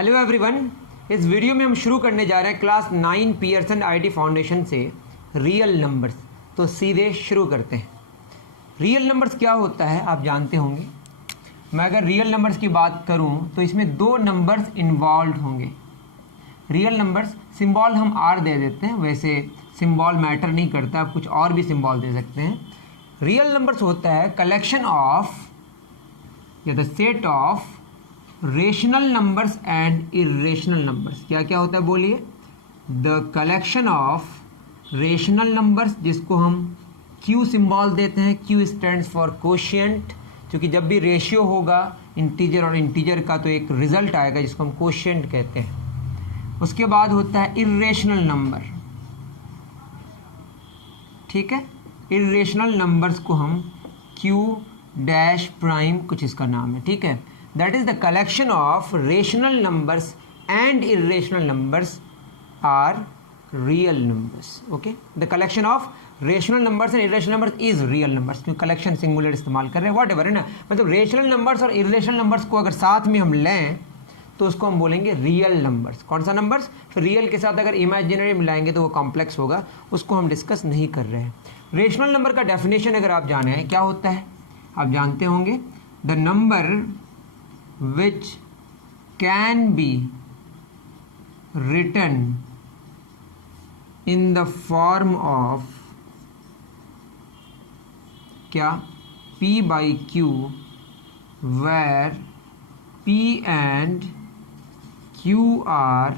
Hello everyone, इस video में हम शुरू करने जा रहे हैं क्लास 9 पियर्सन आईटी फाउंडेशन से रियल नंबर्स। तो सीधे शुरू करते हैं। रियल नंबर्स क्या होता है आप जानते होंगे। मैं अगर रियल नंबर्स की बात करूं तो इसमें दो नंबर्स इन्वॉल्व होंगे। रियल नंबर्स सिंबल हम आर दे देते हैं, वैसे सिंबल मैटर नहीं करता, आप कुछ और भी सिंबल दे सकते हैं। रियल नंबर्स होता है कलेक्शन ऑफ या the set of rational numbers and irrational numbers. क्या क्या होता है बोलिए। The collection of rational numbers, जिसको हम क्यू सिंबल देते हैं। क्यू स्टैंड्स फॉर कोशिएंट, क्योंकि जब भी रेशियो होगा इंटीजर और इंटीजर का तो एक रिजल्ट आएगा जिसको हम कोशिएंट कहते हैं। उसके बाद होता है इरेशनल नंबर, ठीक है। इरेशनल नंबर्स को हम क्यू डैश प्राइम कुछ इसका नाम है, ठीक है। That is the collection of rational numbers and irrational numbers are real numbers. Okay, the collection of rational numbers and irrational numbers is real numbers. क्योंकि collection singular इस्तेमाल कर रहे हैं, whatever है ना। मतलब rational numbers और irrational numbers को अगर साथ में हम लें तो उसको हम बोलेंगे real numbers। कौन सा numbers? फिर real के साथ अगर imaginary मिलाएंगे तो वो complex होगा, उसको हम डिस्कस नहीं कर रहे हैं। rational number का definition अगर आप जाने हैं क्या होता है आप जानते होंगे। the number which can be written in the form of क्या p by q where p and q are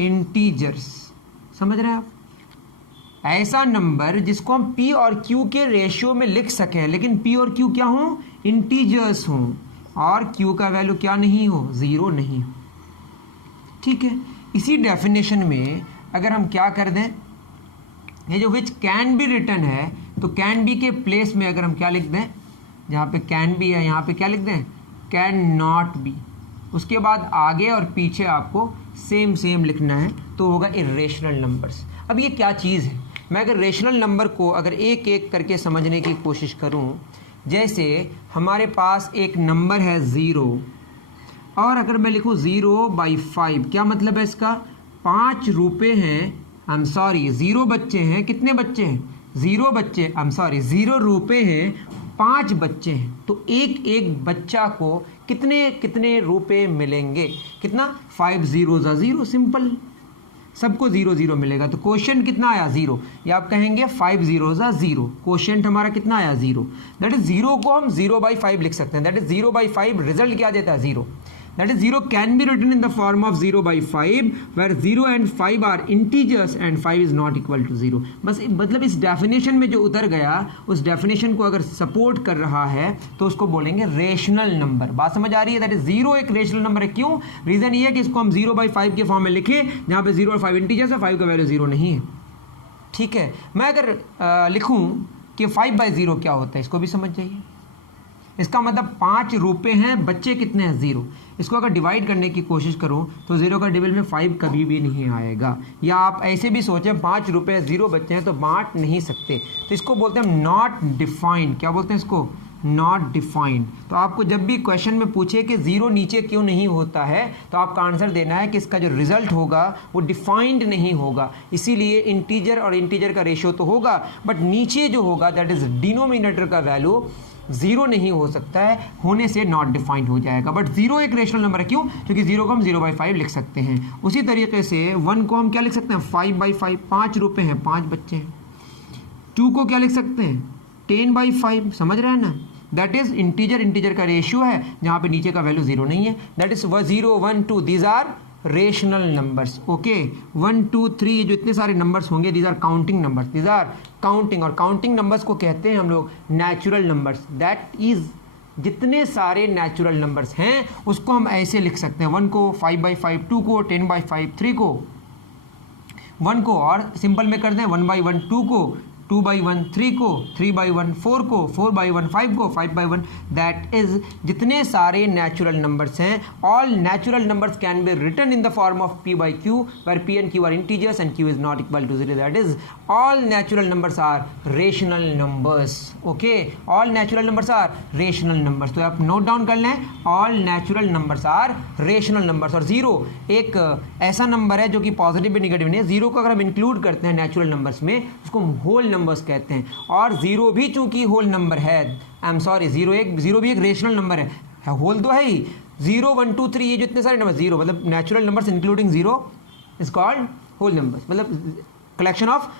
integers। समझ रहे हैं आप। ऐसा नंबर जिसको हम p और q के रेशियो में लिख सकें, लेकिन p और q क्या हों, इंटीजर्स हों, और q का वैल्यू क्या नहीं हो, ज़ीरो नहीं हो, ठीक है। इसी डेफिनेशन में अगर हम क्या कर दें, ये जो विच कैन बी रिटन है तो कैन बी के प्लेस में अगर हम क्या लिख दें, जहाँ पे कैन बी है यहाँ पे क्या लिख दें, कैन नॉट बी। उसके बाद आगे और पीछे आपको सेम लिखना है तो होगा इरेशनल नंबर्स। अब ये क्या चीज़ है, मैं अगर रेशनल नंबर को अगर एक एक करके समझने की कोशिश करूँ, जैसे हमारे पास एक नंबर है 0 और अगर मैं लिखूँ 0/5, क्या मतलब है इसका, 5 रुपये हैं, 0 बच्चे हैं, कितने बच्चे हैं, 0 बच्चे, 0 रुपये हैं, 5 बच्चे हैं, तो एक एक बच्चा को कितने कितने रुपये मिलेंगे, कितना, 5 0 0, सिंपल, सबको 0 0 मिलेगा। तो क्वोशिएंट कितना आया, 0, या आप कहेंगे 5 0 0, क्वोशिएंट हमारा कितना आया, 0। दैट इज 0 को हम 0/5 लिख सकते हैं। दैट इज 0/5 रिजल्ट क्या देता है, 0। That is 0 can be written in the form of 0/5 where 0 and 5 are integers and 5 is not equal to 0। बस मतलब इस डेफिनेशन में जो उतर गया उस डेफिनेशन को अगर सपोर्ट कर रहा है तो उसको बोलेंगे रेशनल नंबर। बात समझ आ रही है। दैट इज 0 एक रेशनल नंबर है। क्यों, रीजन ये है कि इसको हम 0/5 के फॉर्म में लिखें जहाँ पे 0 और 5 इंटीजर्स है, 5 का वैल्यू 0 नहीं है, ठीक है। मैं अगर लिखूँ कि 5/0 क्या होता है, इसको भी समझ जाइए। इसका मतलब 5 रुपये हैं, बच्चे कितने हैं, 0। इसको अगर डिवाइड करने की कोशिश करूं तो 0 का डिविल में 5 कभी भी नहीं आएगा। या आप ऐसे भी सोचें 5 रुपये 0 बच्चे हैं तो बांट नहीं सकते, तो इसको बोलते हैं नॉट डिफाइंड। क्या बोलते हैं इसको, नॉट डिफाइंड। तो आपको जब भी क्वेश्चन में पूछे कि 0 नीचे क्यों नहीं होता है तो आपका आंसर देना है कि इसका जो रिजल्ट होगा वो डिफाइंड नहीं होगा। इसीलिए इंटीजर और इंटीजर का रेशियो तो होगा बट नीचे जो होगा दैट इज डिनोमिनेटर का वैल्यू 0 नहीं हो सकता है, होने से नॉट डिफाइंड हो जाएगा। बट 0 एक रेशनल नंबर है। क्यों, क्योंकि 0 को हम 0/5 लिख सकते हैं। उसी तरीके से 1 को हम क्या लिख सकते हैं, 5/5, 5 रुपये हैं, 5 बच्चे हैं। 2 को क्या लिख सकते हैं, 10/5, समझ रहे हैं ना। दैट इज इंटीजर का रेशियो है जहाँ पे नीचे का वैल्यू 0 नहीं है। That is 0 1 2 these are rational numbers. Okay, 1 2 3 जो इतने सारे नंबर्स होंगे these are counting numbers, these are counting. और काउंटिंग नंबर्स को कहते हैं हम लोग नेचुरल नंबर्स। दैट इज जितने सारे नेचुरल नंबर्स हैं उसको हम ऐसे लिख सकते हैं। 1 को 5/5, 2 को 10/5, 3 को 1 को और सिंपल में कर दें 1/1, 2 को 2/1 3 को, 3/1 4 को, 4/1 5 को, 5/1, दैट इज जितने सारे नेचुरल नंबर्स हैं, all natural numbers can be written in the form of p by q where p and q are integers and q is not equal to 0, that is all natural numbers are rational numbers. okay, all natural numbers are rational numbers. तो आप note down कर लें, all natural numbers are rational numbers. और zero एक ऐसा number है जो कि पॉजिटिव भी नेगेटिव नहीं है, जीरो को अगर हम इंक्लूड करते हैं नेचुरल नंबर्स में उसको होल नंबर्स कहते हैं, और जीरो भी चूंकि होल नंबर है, आई एम सॉरी, जीरो भी एक रेशनल नंबर है, होल तो है ही, 0 1 2 3 ये जितने सारे नंबर, जीरो मतलब natural numbers including zero is called whole numbers, मतलब collection of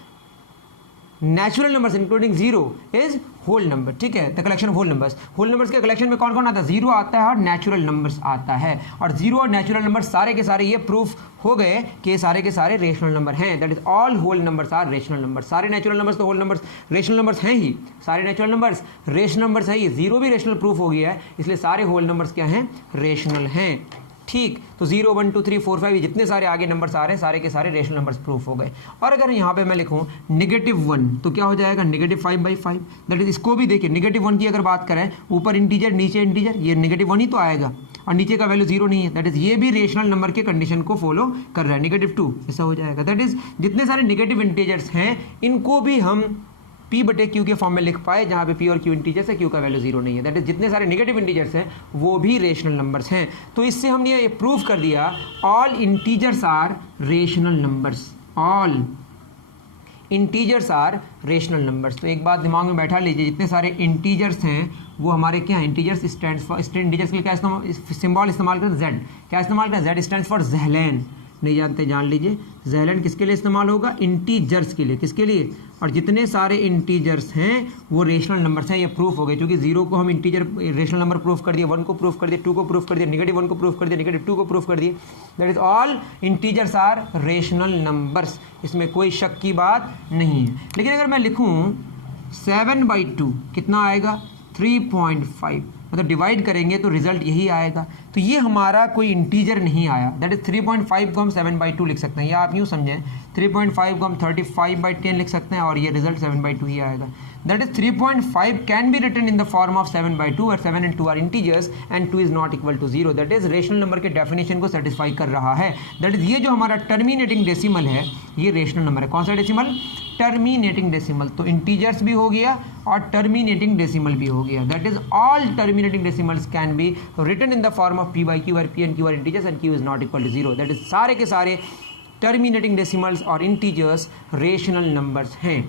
natural numbers including zero is whole number. ठीक है, the collection of whole numbers. Whole numbers के कलेक्शन में कौन कौन आता है? जीरो आता है और नेचुरल नंबर्स आता है, और जीरो और नेचुरल नंबर्स सारे के सारे ये प्रूफ हो गए कि सारे के सारे रेशनल नंबर हैं. That is all whole numbers are rational numbers. सारे नेचुरल नंबर्स तो होल नंबर्स रेशनल नंबर्स हैं ही, सारे नेचुरल नंबर्स रेशनल नंबर्स हैं ही, जीरो भी रेशनल प्रूफ हो गया है, इसलिए सारे होल नंबर्स क्या हैं? रेशनल हैं. ठीक, तो 0 1 2 3 4 5 ये जितने सारे आगे नंबर्स आ रहे हैं सारे के सारे रेशनल नंबर्स प्रूफ हो गए. और अगर यहाँ पे मैं लिखूँ -1 तो क्या हो जाएगा? -5/5. दैट इज, इसको भी देखिए, -1 की अगर बात करें, ऊपर इंटीजर नीचे इंटीजर, ये -1 ही तो आएगा, और नीचे का वैल्यू जीरो नहीं है, दैट इज ये भी रेशनल नंबर के कंडीशन को फॉलो कर रहा है. -2 ऐसा हो जाएगा. दैट इज जितने सारे नेगेटिव इंटीजर्स हैं इनको भी हम p/q के फॉर्म में लिख पाए, जहाँ पे p और q इंटीजर्स है, q का वैल्यू जीरो नहीं है. दैट इज जितने सारे नेगेटिव इंटीजर्स हैं वो भी रेशनल नंबर्स हैं. तो इससे हमने ये प्रूव कर दिया all integers are rational numbers, all integers are rational numbers. तो एक बात दिमाग में बैठा लीजिए, जितने सारे इंटीजर्स हैं वो हमारे क्या हैं? इंटीजर्स स्टैंड्स फॉर, इंटीजर्स के लिए क्या सिंबल इस्तेमाल करें? जेड. क्या इस्तेमाल करें? जेड स्टैंड्स फॉर ज़हलैन. नहीं जानते जान लीजिए, ज़हलैन किसके लिए इस्तेमाल होगा? इंटीजर्स के लिए. किसके लिए? और जितने सारे इंटीजर्स हैं वो रेशनल नंबर्स हैं, ये प्रूफ हो गए, क्योंकि जीरो को हम इंटीजर रेशनल नंबर प्रूफ कर दिए, 1 को प्रूफ कर दिए, 2 को प्रूफ कर दिया, -1 को प्रूफ कर दिया, -2 को प्रूफ कर दिए. That is all integers are rational numbers. इसमें कोई शक की बात नहीं है. लेकिन अगर मैं लिखूँ 7/2 कितना आएगा? 3.5. मतलब डिवाइड करेंगे तो रिजल्ट यही आएगा. तो ये हमारा कोई इंटीजर नहीं आया. दैट इज 3.5 को हम 7/2 लिख सकते हैं, या आप यूँ समझें 3.5 को हम 35/10 लिख सकते हैं, और ये रिजल्ट 7/2 ही आएगा. That is 3.5 can be written in the form of 7/2 और 7 and 2 are integers and 2 is not equal to 0. That is rational number के डेफिनेशन को सेटिस्फाई कर रहा है. दैट इज ये जो हमारा टर्मिनेटिंग डेसिमल है ये रेशनल नंबर है. कौन सा डेसिमल? Terminating decimal. तो इंटीजर्स भी हो गया और टर्मिनेटिंग डेसिमल भी हो गया. That is all terminating decimals can be written in the form of p/q where p and q are integers and q is not equal to 0. That is सारे के सारे टर्मिनेटिंग डेसिमल्स और integers rational numbers हैं.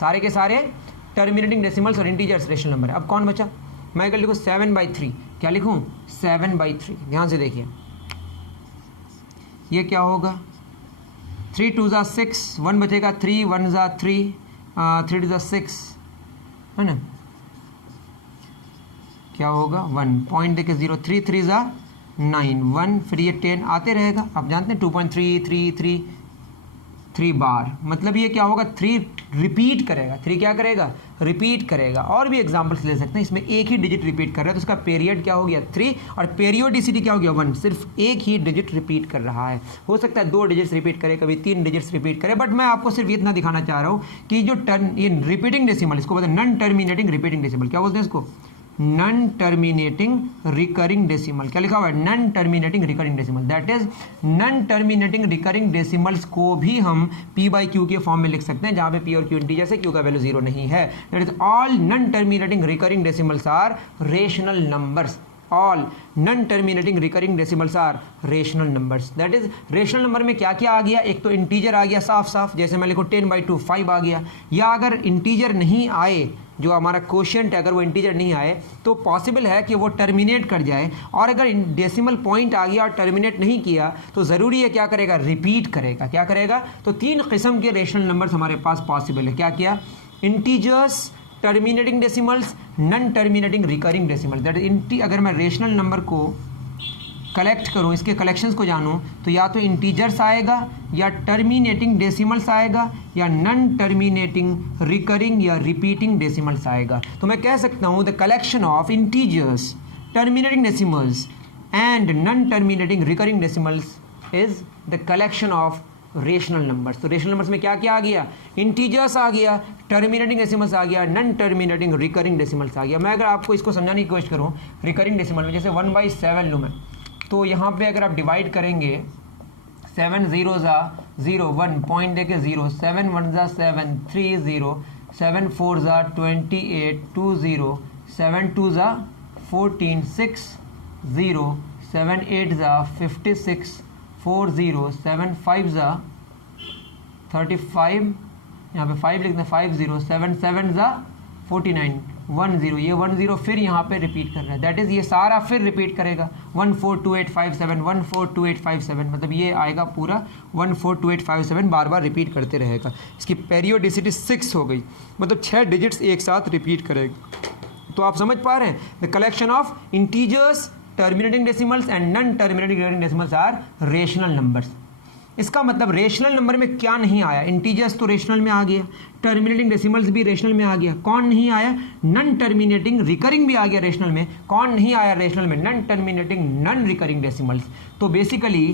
सारे के सारे terminating decimals और integers rational number है. अब कौन बचा? मैं अगर लिखूँ 7/3, क्या लिखूँ? 7/3. ध्यान से देखिए, ये क्या होगा? 3 2 6, 1 बचेगा, 3 1 3, 3 2 6 है ना, क्या होगा? 1 पॉइंट देखिए 0, 3 3 9, 1 फिर ये 10 आते रहेगा. आप जानते हैं 2.3 बार, मतलब ये क्या होगा? 3 रिपीट करेगा. 3 क्या करेगा? रिपीट करेगा. और भी एग्जांपल्स ले सकते हैं, इसमें एक ही डिजिट रिपीट कर रहा है तो उसका पीरियड क्या हो गया? 3, और पेरियोडिसिटी क्या हो गया? 1. सिर्फ एक ही डिजिट रिपीट कर रहा है. हो सकता है 2 डिजिट्स रिपीट करे, कभी 3 डिजिट्स रिपीट करे, बट मैं आपको सिर्फ इतना दिखाना चाह रहा हूँ कि जो ये रिपीटिंग डेसिमल, इसको बोलते हैं नॉन टर्मिनेटिंग रिपीटिंग डेसिमल. क्या बोलते हैं इसको? Non terminating recurring decimal. क्या लिखा हुआ है? Non terminating recurring decimal. That is non terminating recurring decimals को भी हम p/q के फॉर्म में लिख सकते हैं, जहां पे p और q इंटीजर्स है, q का वैल्यू 0 नहीं है. That is all non terminating recurring decimals are rational numbers. All non terminating recurring decimals are rational numbers. That is rational number में क्या क्या आ गया? एक तो इंटीजर आ गया साफ साफ, जैसे मैं लिखूँ 10/2 5 आ गया. या अगर इंटीजर नहीं आए, जो हमारा क्वोशिएंट है, अगर वो इंटीजर नहीं आए तो पॉसिबल है कि वो टर्मिनेट कर जाए. और अगर डेसिमल पॉइंट आ गया और टर्मिनेट नहीं किया तो ज़रूरी है क्या करेगा? रिपीट करेगा. क्या करेगा? तो 3 किस्म के रेशनल नंबर्स हमारे पास पॉसिबल है. क्या क्या? Integers, terminating decimals, non terminating recurring decimal. That is अगर मैं रेशनल नंबर को कलेक्ट करूं, इसके कलेक्शंस को जानूं, तो या तो इंटीजर्स आएगा, या टर्मिनेटिंग डेसिमल्स आएगा, या नॉन टर्मिनेटिंग रिकरिंग या रिपीटिंग डेसिमल्स आएगा. तो मैं कह सकता हूं the collection of integers, terminating decimals and non terminating recurring decimals is the collection of rational numbers. तो रेशनल नंबर्स में क्या क्या आ गया, इंटीजर्स आ गया, टर्मिनेटिंग डेसिमल्स आ गया, नॉन टर्मिनेटिंग रिकरिंग डेसिमल्स आ गया। मैं अगर आपको इसको समझाने की कोशिश करूँ रिकरिंग डेसिमल में, जैसे 1/7 लूँ मैं, तो यहाँ पे अगर आप डिवाइड करेंगे 7 0 ज़ा 0 1 पॉइंट देके 0, 7 1 ज़ा 7 3 0, 7 4 ज़ा 28 2 0, 7 2 ज़ा 14 6 0, 7 8 ज़ा 56 4 0, 7 5 ज़ा 35, यहाँ पे 5 लिखते हैं 5 0, 7 7 ज़ा 49 1 0, ये 1 0 फिर यहाँ पे रिपीट कर रहा है, दैट इज़ ये सारा फिर रिपीट करेगा 1 4 2 8 5 7 1 4 2 8 5 7, मतलब ये आएगा पूरा 1 4 2 8 5 7 बार बार रिपीट करते रहेगा। इसकी पेरियोडिसिटी 6 हो गई, मतलब 6 डिजिट्स एक साथ रिपीट करेगा। तो आप समझ पा रहे हैं, the collection of integers, terminating decimals and non terminating decimals are rational numbers. इसका मतलब रेशनल नंबर में क्या नहीं आया, इंटीजर्स तो रेशनल में आ गया, टर्मिनेटिंग डेसिमल्स भी रेशनल में आ गया, कौन नहीं आया, नॉन टर्मिनेटिंग रिकरिंग भी आ गया रेशनल में, कौन नहीं आया रेशनल में, non terminating non recurring decimals. तो बेसिकली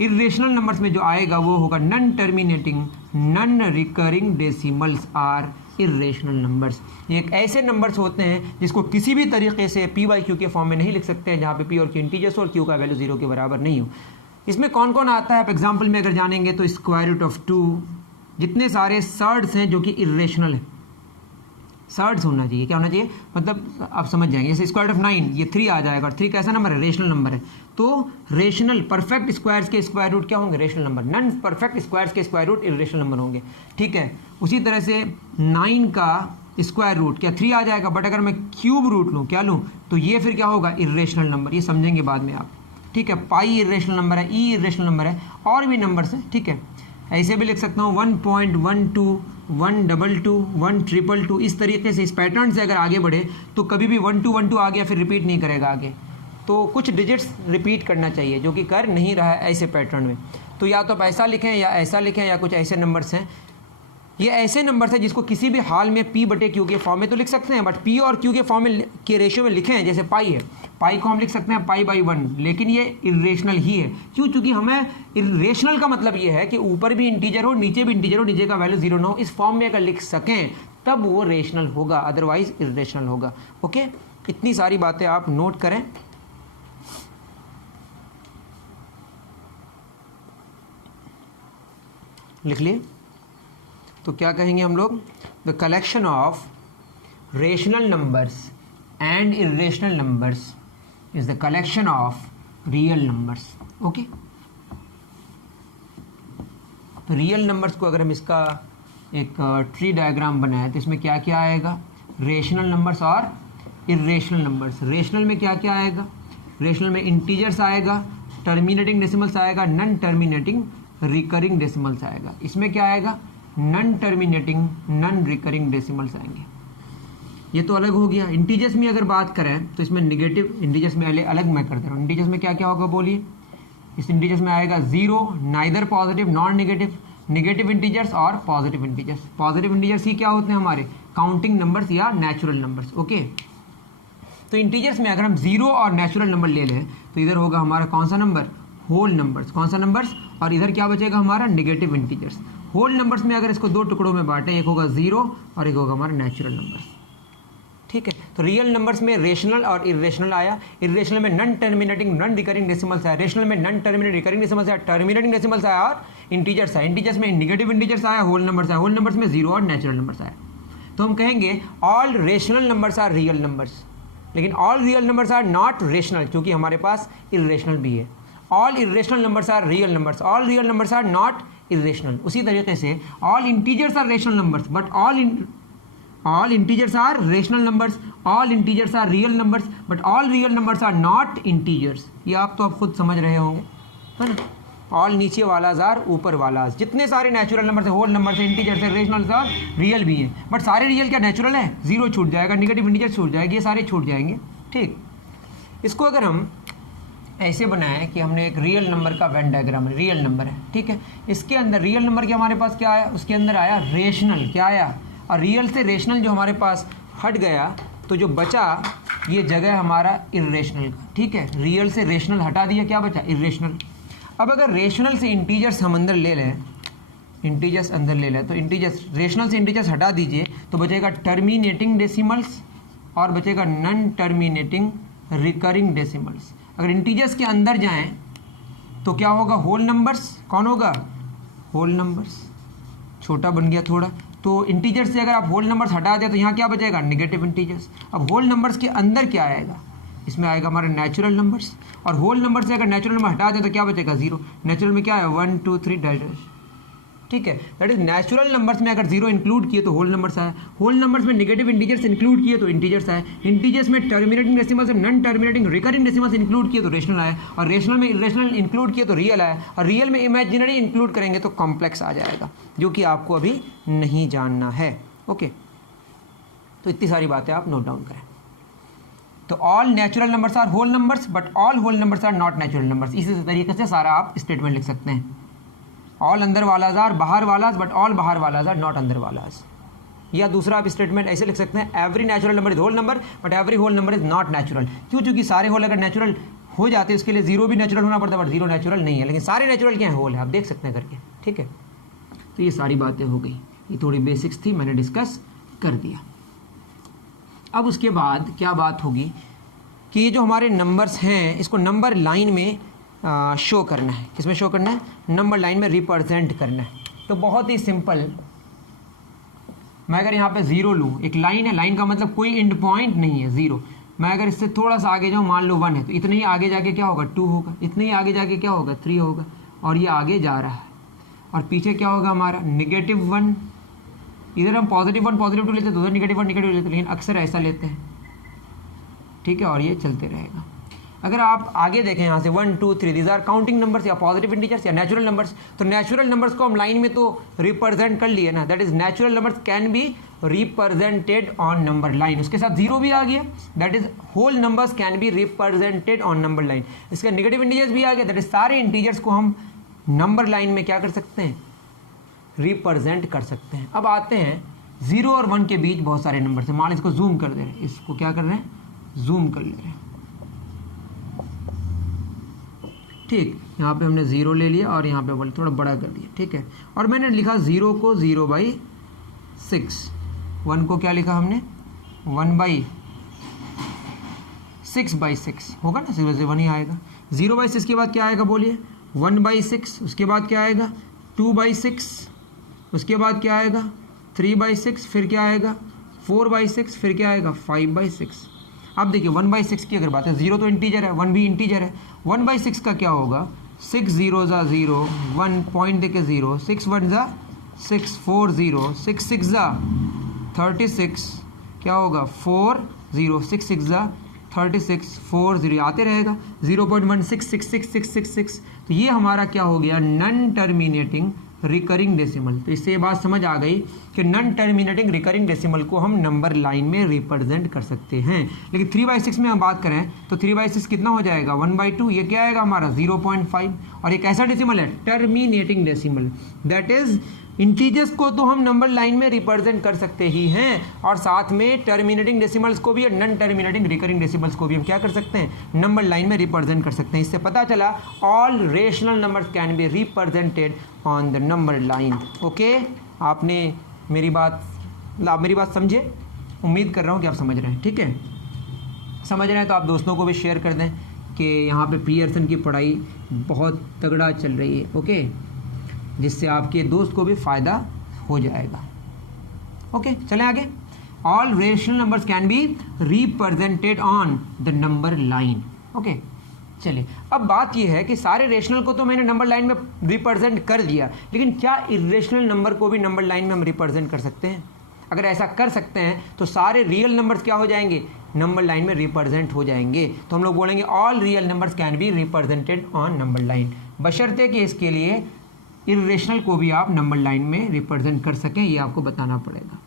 इरेशनल नंबर्स में जो आएगा वो होगा non terminating non recurring decimals are irrational numbers. ये एक ऐसे नंबर्स होते हैं जिसको किसी भी तरीके से पी बाई क्यू के फॉर्म में नहीं लिख सकते हैं, जहाँ पे पी और क्यू इंटीजर्स और क्यू का वैल्यू 0 के बराबर नहीं हो। इसमें कौन कौन आता है आप एग्जाम्पल में अगर जानेंगे तो स्क्वायर रूट ऑफ 2, जितने सारे सर्ड्स हैं जो कि इरेशनल है, सर्ड्स होना चाहिए, क्या होना चाहिए, मतलब आप समझ जाएंगे। जैसे स्क्वायर रूट ऑफ 9, ये 3 आ जाएगा, और 3 कैसा नंबर है, रेशनल नंबर है। तो रेशनल परफेक्ट स्क्वायर्स के स्क्वायर रूट क्या होंगे, rational number, non perfect squares के स्क्वायर रूट इरेशनल नंबर होंगे, ठीक है। उसी तरह से 9 का स्क्वायर रूट क्या 3 आ जाएगा, बट अगर मैं क्यूब रूट लूँ, क्या लूँ, तो ये फिर क्या होगा, इरेशनल नंबर, ये समझेंगे बाद में आप, ठीक है। पाई इरेशनल नंबर है, ई इरेशनल नंबर है, और भी नंबर्स हैं, ठीक है। ऐसे भी लिख सकता हूँ 1.12 122 122, इस तरीके से, इस पैटर्न से अगर आगे बढ़े तो कभी भी 1 2 1 2 आ गया फिर रिपीट नहीं करेगा आगे, तो कुछ डिजिट्स रिपीट करना चाहिए, जो कि कर नहीं रहा है ऐसे पैटर्न में। तो या तो आप ऐसा लिखें या ऐसा लिखें, या कुछ ऐसे नंबर्स हैं, ये ऐसे नंबर्स हैं जिसको किसी भी हाल में पी बटे क्यू के फॉर्म में तो लिख सकते हैं, बट पी और क्यू के फॉर्म में के रेशियो में लिखें, जैसे पाई है, पाई को हम लिख सकते हैं पाई बाई 1, लेकिन ये इरेशनल ही है। क्यों, चूंकि हमें इरेशनल का मतलब ये है कि ऊपर भी इंटीजर हो, नीचे भी इंटीजर हो, नीचे का वैल्यू 0 ना हो, इस फॉर्म में अगर लिख सकें तब वो रेशनल होगा, अदरवाइज इरेशनल होगा। ओके, इतनी सारी बातें आप नोट करें। लिख लिए, तो क्या कहेंगे हम लोग, the collection of rational numbers and irrational numbers is the collection of real numbers. Okay, तो रियल नंबर्स को अगर हम इसका एक ट्री डायग्राम बनाए तो इसमें क्या क्या आएगा, रेशनल नंबर्स और इरेशनल नंबर्स। रेशनल में क्या क्या आएगा, रेशनल में इंटीजर्स आएगा, टर्मिनेटिंग डेसिमल्स आएगा, नॉन टर्मिनेटिंग रिकरिंग डेसिमल्स आएगा। इसमें क्या आएगा, non terminating non recurring decimals आएंगे। ये तो अलग हो गया। इंटीजर्स में अगर बात करें तो इसमें निगेटिव, इंटीजर्स में अलग मैं कर दे रहा हूँ। इंटीजर्स में क्या क्या होगा बोलिए, इस इंटीजर्स में आएगा 0, neither positive non negative, negative integers और पॉजिटिव इंटीजर्स। पॉजिटिव इंटीजर्स ही क्या होते हैं, हमारे काउंटिंग नंबर्स या नेचुरल नंबर्स। ओके, तो इंटीजर्स में अगर हम 0 और नेचुरल नंबर ले लें तो इधर होगा हमारा कौन सा नंबर, होल नंबर्स, कौन सा नंबर्स, और इधर क्या बचेगा हमारा, नेगेटिव इंटीजर्स। होल नंबर्स में अगर इसको 2 टुकड़ों में बांटें, एक होगा 0 और एक होगा हमारा नेचुरल नंबर्स, ठीक है। तो रियल नंबर्स में रेशनल और इरेशनल आया, इरेशनल में non terminating non recurring decimals आया, रेशनल में नॉन टर्मिनेटिंग रिकरिंग डेसिमल्स आया, टर्मिनेटिंग डेसिमल्स आया और इंटीजर्स आया। इंटीजर्स में नेगेटिव इंटीजर्स आया, होल नंबर्स आया, होल नंबर्स में 0 और नेचुरल नंबर्स आया। तो हम कहेंगे all rational numbers are real numbers, लेकिन all real numbers are not rational, क्योंकि हमारे पास इरेशनल भी है। All irrational numbers are real numbers, all real numbers are not irrational. उसी तरीके से all integers are rational numbers, but all integers are rational numbers, all integers are real numbers, but all real numbers are not integers। ये आप खुद समझ रहे होंगे, है ना। ऑल नीचे वाला जार, ऊपर वाला, जितने सारे नेचुरल नंबर है, होल नंबर है, इंटीजर्स है, रेशनल और रियल भी हैं, बट सारे रियल क्या नेचुरल है, 0 छूट जाएगा, नेगेटिव इंटीजर छूट जाएगी, ये सारे छूट जाएंगे, ठीक। इसको अगर हम ऐसे बनाएं कि हमने एक रियल नंबर का वेन डायग्राम, रियल नंबर है, ठीक है। इसके अंदर रियल नंबर के हमारे पास क्या आया, उसके अंदर आया रेशनल, क्या आया, और रियल से रेशनल जो हमारे पास हट गया तो जो बचा ये जगह हमारा इरेशनल का, ठीक है। रियल से रेशनल हटा दिया, क्या बचा, इरेशनल। अब अगर रेशनल से इंटीजर्स हम अंदर ले लें इंटीजर्स अंदर ले लें, तो इंटीजर्स रेशनल से इंटीजर्स हटा दीजिए तो बचेगा टर्मिनेटिंग डेसिमल्स और बचेगा नॉन टर्मिनेटिंग रिकरिंग डेसिमल्स। अगर इंटीजर्स के अंदर जाएं तो क्या होगा, होल नंबर्स। कौन होगा, होल नंबर्स। छोटा बन गया थोड़ा, तो इंटीजर्स से अगर आप होल नंबर्स हटा दें तो यहाँ क्या बचेगा, नेगेटिव इंटीजर्स। अब होल नंबर्स के अंदर क्या आएगा, इसमें आएगा हमारे नेचुरल नंबर्स, और होल नंबर से अगर नेचुरल नंबर हटा दें तो क्या बचेगा, 0। नेचुरल में क्या है, 1 2 3 डैश, ठीक है। दैट इज नेचुरल नंबर्स में अगर 0 इंक्लूड किए तो होल नंबर्स आए, होल नंबर्स में नेगेटिव इंटीजर्स इंक्लूड किए तो इंटीजर्स आए, इंटीजर्स में टर्मिनेटिंग डेसिमल्स और non terminating recurring decimals include किए तो रेशनल आए, और रेशनल में इरेशनल इंक्लूड किए तो रियल आए, और रियल में इमेजिनरी इंक्लूड करेंगे तो कॉम्प्लेक्स आ जाएगा, जो कि आपको अभी नहीं जानना है। ओके, तो इतनी सारी बातें आप नोट डाउन करें। तो all natural numbers are whole numbers but all whole numbers are not natural numbers. इसी तरीके से सारा आप स्टेटमेंट लिख सकते हैं। ऑल अंदर वालाज आर बाहर वालाज बट ऑल बाहर वालाज आर नॉट अंदर वालाज। या दूसरा आप स्टेटमेंट ऐसे लिख सकते हैं, every natural number is whole number but every whole number is not natural. क्यों, चूंकि सारे होल अगर नेचुरल हो जाते हैं उसके लिए 0 भी नेचुरल होना पड़ता है, बट 0 नेचुरल नहीं है, लेकिन सारे नेचुरल क्या है, होल है। आप देख सकते हैं करके, ठीक है। तो ये सारी बातें हो गई, ये थोड़ी बेसिक्स थी, मैंने डिस्कस कर दिया। अब उसके बाद क्या बात होगी कि ये जो हमारे नंबर्स हैं इसको नंबर लाइन में शो करना है। किसमें शो करना है, नंबर लाइन में रिप्रेजेंट करना है। तो बहुत ही सिंपल, मैं अगर यहाँ पे 0 लूँ, एक लाइन है, लाइन का मतलब कोई एंड पॉइंट नहीं है, 0। मैं अगर इससे थोड़ा सा आगे जाऊँ, मान लो 1 है, तो इतने ही आगे जाके क्या होगा, 2 होगा, इतने ही आगे जाके क्या होगा, 3 होगा, और ये आगे जा रहा है, और पीछे क्या होगा हमारा, -1। इधर हम +1 +2 लेते हैं, उधर -1 नेगेटिव लेते हैं, लेकिन अक्सर ऐसा लेते हैं, ठीक है, और ये चलते रहेगा। अगर आप आगे देखें यहाँ से 1 2 3 दीज आर काउंटिंग नंबर्स या पॉजिटिव इंटीजर्स या नेचुरल नंबर्स, तो नेचुरल नंबर्स को हम लाइन में तो रिप्रेजेंट कर लिए ना, that is natural numbers can be represented on number line. उसके साथ 0 भी आ गया, that is whole numbers can be represented on number line. इसका नेगेटिव इंटीजर्स भी आ गया, दैट इज सारे इंटीजर्स को हम नंबर लाइन में क्या कर सकते हैं, रिप्रेजेंट कर सकते हैं। अब आते हैं 0 और 1 के बीच बहुत सारे नंबर से, मान इसको जूम कर दे रहे हैं, इसको क्या कर रहे हैं, जूम कर ले रहे हैं, ठीक। यहाँ पे हमने 0 ले लिया और यहाँ पे बोले थोड़ा बड़ा कर दिया, ठीक है। और मैंने लिखा 0 को 0/6, 1 को क्या लिखा हमने 1/6/6 होगा ना, 0 से 1 ही आएगा। 0/6 के बाद क्या आएगा बोलिए, 1/6, उसके बाद क्या आएगा 2/6, उसके बाद क्या आएगा 3/6, फिर क्या आएगा 4/6, फिर क्या आएगा 5/6। अब देखिए 1/6 की अगर बात है, 0 तो इंटीजर है, 1 भी इंटीजर है, 1/6 का क्या होगा, 6 0 ज़ा 0, 1 पॉइंट देके 0, 6 1 ज़ा 6, 4 0, 6 6 ज़ा 36, क्या होगा 4 0, 6 6 ज़ा 36, 4 0 आते रहेगा, 0.166666। तो ये हमारा क्या हो गया, नॉन टर्मिनेटिंग रिकरिंग डेसिमल। तो इससे ये बात समझ आ गई कि नॉन टर्मिनेटिंग रिकरिंग डेसिमल को हम नंबर लाइन में रिप्रेजेंट कर सकते हैं। लेकिन 3/6 में हम बात करें तो 3/6 कितना हो जाएगा, 1/2, ये क्या आएगा हमारा 0.5। और एक ऐसा डेसिमल है terminating decimal, that is integers को तो हम नंबर लाइन में रिप्रेजेंट कर सकते ही हैं, और साथ में टर्मिनेटिंग डेसिमल्स को भी और नॉन टर्मिनेटिंग रिकरिंग डेसिमल्स को भी हम क्या कर सकते हैं, नंबर लाइन में रिप्रेजेंट कर सकते हैं। इससे पता चला all rational numbers can be represented on the number line. Okay, आपने मेरी बात समझे, उम्मीद कर रहा हूँ कि आप समझ रहे हैं, ठीक है। समझ रहे हैं तो आप दोस्तों को भी शेयर कर दें कि यहाँ पे पियर्सन की पढ़ाई बहुत तगड़ा चल रही है, ओके, जिससे आपके दोस्त को भी फ़ायदा हो जाएगा। ओके, चलें आगे। All rational numbers can be represented on the number line. Okay, चलिए अब बात यह है कि सारे रेशनल को तो मैंने नंबर लाइन में रिप्रेजेंट कर दिया, लेकिन क्या इरेशनल नंबर को भी नंबर लाइन में हम रिप्रेजेंट कर सकते हैं? अगर ऐसा कर सकते हैं तो सारे रियल नंबर्स क्या हो जाएंगे, नंबर लाइन में रिप्रेजेंट हो जाएंगे। तो हम लोग बोलेंगे all real numbers can be represented on number line, बशर्ते कि इसके लिए इरेशनल को भी आप नंबर लाइन में रिप्रेजेंट कर सकें, ये आपको बताना पड़ेगा।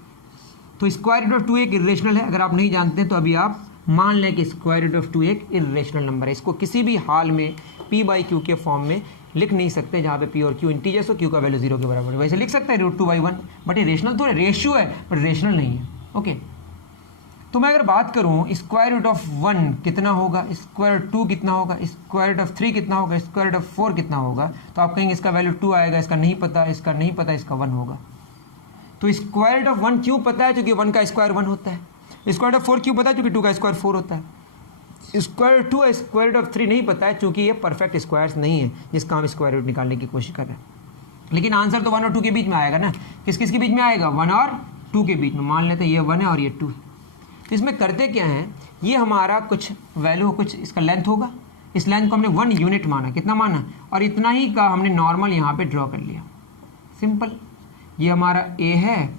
तो स्क्वायर रूट ऑफ 2 एक इरेशनल है, अगर आप नहीं जानते तो अभी आप मान लें कि स्क्वायर रूट ऑफ 2 एक इरेशनल नंबर है। इसको किसी भी हाल में p/q के फॉर्म में लिख नहीं सकते, जहाँ पे p और q इंटीजर्स हो, q का वैल्यू 0 के बराबर है। वैसे लिख सकते हैं √2/1, बट ये रेशनल तो रेशियो है, बट रेशनल नहीं है। ओके, तो मैं अगर बात करूं स्क्वायर रूट ऑफ 1 कितना होगा, स्क्वायर रूट 2 कितना होगा, स्क्वायर रूट ऑफ 3 कितना होगा, स्क्वायर रूट ऑफ 4 कितना होगा, तो आप कहेंगे इसका वैल्यू 2 आएगा, इसका नहीं पता, इसका नहीं पता, इसका 1 होगा। तो स्क्वायर रूट ऑफ 1 क्यों पता है, क्योंकि 1 का स्क्वायर 1 होता है। स्क्वायर रूट ऑफ 4 क्यों पता है, क्योंकि 2 का स्क्वायर 4 होता है। Square root 2 square root of 3 नहीं पता है, क्योंकि ये परफेक्ट स्क्वायर्स नहीं है जिसका हम स्क्वायर रूट निकालने की कोशिश कर रहे हैं। लेकिन आंसर तो 1 और 2 के बीच में आएगा ना, किस किस के बीच में आएगा, 1 और 2 के बीच में। मान लेते हैं ये 1 है और ये 2 है। तो इसमें करते क्या है, ये हमारा कुछ वैल्यू, कुछ इसका लेंथ होगा, इस लेंथ को हमने 1 यूनिट माना, कितना माना, और इतना ही का हमने नॉर्मल यहाँ पे ड्रॉ कर लिया, सिंपल। ये हमारा ए है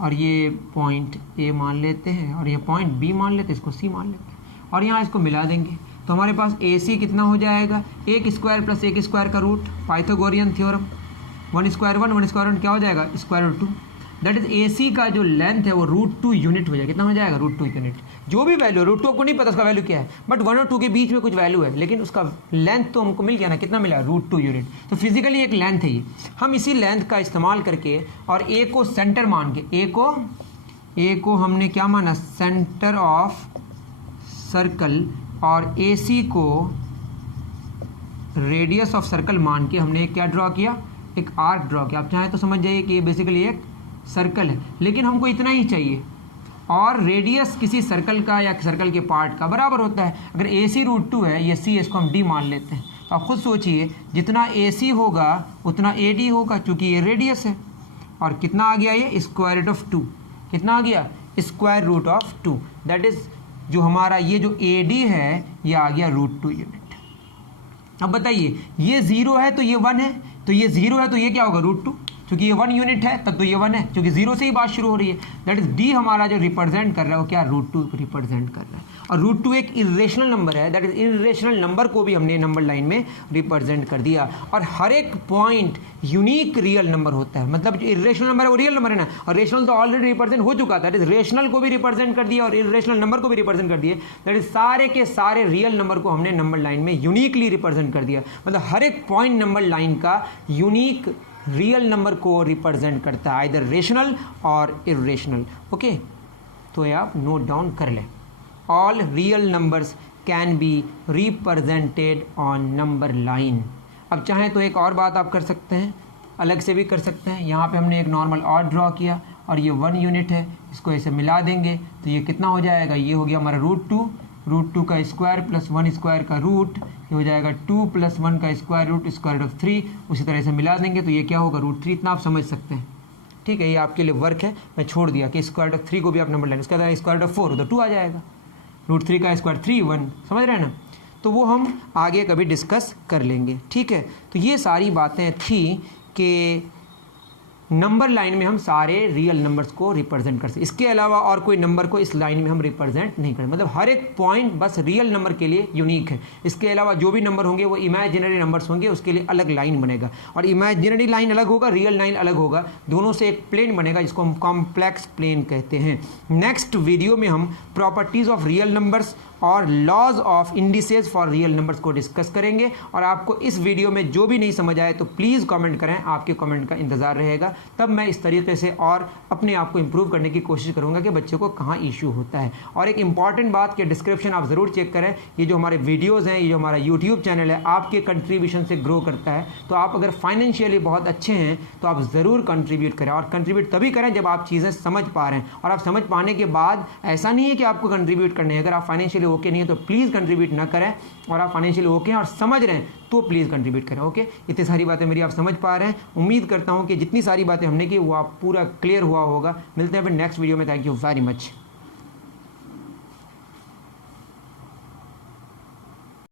और ये पॉइंट ए मान लेते हैं और ये पॉइंट बी मान लेते हैं, इसको सी मान लेते हैं और यहाँ इसको मिला देंगे। तो हमारे पास ए सी कितना हो जाएगा, एक स्क्वायर प्लस एक स्क्वायर का root, Pythagorean theorem, 1 square 1 1 square 1 क्या हो जाएगा, square root 2। That is A C का जो लेंथ है वो √2 यूनिट हो जाएगा। कितना हो जाएगा, √2 यूनिट। जो भी वैल्यू, √2 आपको नहीं पता उसका वैल्यू क्या है, बट 1 और 2 के बीच में कुछ वैल्यू है, लेकिन उसका लेंथ तो हमको मिल गया ना, कितना मिला, √2 यूनिट। तो फिजिकली एक लेंथ है ये। हम इसी लेंथ का इस्तेमाल करके और ए को सेंटर मान के, ए को हमने क्या माना, सेंटर ऑफ सर्कल, और ए सी को रेडियस ऑफ सर्कल मान के हमने क्या ड्रॉ किया, एक आर्क ड्रॉ किया। आप चाहें तो समझ जाइए कि ये बेसिकली एक सर्कल है, लेकिन हमको इतना ही चाहिए, और रेडियस किसी सर्कल का या सर्कल के पार्ट का बराबर होता है। अगर ए सी √2 है, ये सी, इसको हम डी मान लेते हैं, तो आप खुद सोचिए जितना ए सी होगा उतना ए डी होगा, क्योंकि ये रेडियस है। और कितना आ गया, ये स्क्वायर रूट ऑफ 2, कितना आ गया, square root of 2। That is जो हमारा ये जो ए डी है ये आ गया √2 यूनिट। अब बताइए, ये 0 है तो ये 1 है, तो ये 0 है तो ये क्या होगा, √2, क्योंकि ये 1 यूनिट है तब तो ये 1 है, क्योंकि 0 से ही बात शुरू हो रही है। दैट इज डी हमारा जो रिप्रेजेंट कर रहा है वो क्या, √2 रिप्रेजेंट कर रहा है। और √2 एक इरेशनल नंबर है, दैट इज इरेशनल नंबर को भी हमने नंबर लाइन में रिप्रेजेंट कर दिया। और हर एक पॉइंट यूनिक रियल नंबर होता है, मतलब जो इरेशनल नंबर है वो रियल नंबर है ना, और रेशनल तो ऑलरेडी रिप्रेजेंट हो चुका था। दैट इज रेशनल को भी रिप्रेजेंट कर दिया और इरेशनल नंबर को भी रिप्रेजेंट कर दिया। दैट इज सारे के सारे रियल नंबर को हमने नंबर लाइन में यूनिकली रिप्रेजेंट कर दिया। मतलब हर एक पॉइंट नंबर लाइन का यूनिक रियल नंबर को रिप्रेजेंट करता है, आइदर रेशनल और इरेशनल। ओके, तो ये आप नोट डाउन कर लें। All real numbers can be represented on number line. अब चाहें तो एक और बात आप कर सकते हैं, अलग से भी कर सकते हैं। यहाँ पे हमने एक नॉर्मल और ड्रॉ किया और ये 1 यूनिट है, इसको ऐसे मिला देंगे तो ये कितना हो जाएगा, ये हो गया हमारा √2 का स्क्वायर प्लस 1 स्क्वायर का रूट, ये हो जाएगा 2 + 1 का square root, square root of 3। उसी तरह से मिला देंगे तो ये क्या होगा, √3। इतना आप समझ सकते हैं, ठीक है। ये आपके लिए वर्क है, मैं छोड़ दिया कि स्क्वायर रूट ऑफ 3 को भी आप नंबर लाइन, उसके बाद स्क्वायर रूट ऑफ 4 तो 2 आ जाएगा, √3 का स्क्वायर 3 1, समझ रहे हैं ना। तो वो हम आगे कभी डिस्कस कर लेंगे, ठीक है। तो ये सारी बातें थी कि नंबर लाइन में हम सारे रियल नंबर्स को रिप्रेजेंट कर सकते, इसके अलावा और कोई नंबर को इस लाइन में हम रिप्रेजेंट नहीं करें। मतलब हर एक पॉइंट बस रियल नंबर के लिए यूनिक है, इसके अलावा जो भी नंबर होंगे वो इमेजिनरी नंबर्स होंगे, उसके लिए अलग लाइन बनेगा। और इमेजिनरी लाइन अलग होगा, रियल लाइन अलग होगा, दोनों से एक प्लेन बनेगा जिसको हम कॉम्प्लेक्स प्लेन कहते हैं। नेक्स्ट वीडियो में हम प्रॉपर्टीज ऑफ रियल नंबर्स और laws of indices for real numbers को डिस्कस करेंगे। और आपको इस वीडियो में जो भी नहीं समझ आए तो प्लीज़ कमेंट करें, आपके कमेंट का इंतज़ार रहेगा। तब मैं इस तरीके से और अपने आप को इम्प्रूव करने की कोशिश करूंगा कि बच्चों को कहाँ इशू होता है। और एक इंपॉर्टेंट बात कि डिस्क्रिप्शन आप ज़रूर चेक करें, ये जो हमारे वीडियोज़ हैं, ये जो हमारा यूट्यूब चैनल है आपके कंट्रीब्यूशन से ग्रो करता है। तो आप अगर फाइनेंशियली बहुत अच्छे हैं तो आप ज़रूर कंट्रीब्यूट करें, और कंट्रीब्यूट तभी करें जब आप चीज़ें समझ पा रहे हैं। और आप समझ पाने के बाद ऐसा नहीं है कि आपको कंट्रीब्यूट करने है, अगर आप फाइनेंशियली ओके नहीं है तो प्लीज़ कंट्रीब्यूट ना करें, और आप फाइनेंशियली ओके हैं और समझ रहे हैं तो प्लीज़ कंट्रीब्यूट करें। ओके, इतनी सारी बातें मेरी आप समझ पा रहे हैं। उम्मीद करता हूं कि जितनी सारी बातें हमने की वो आप पूरा क्लियर हुआ होगा। मिलते हैं फिर नेक्स्ट वीडियो में। Thank you very much.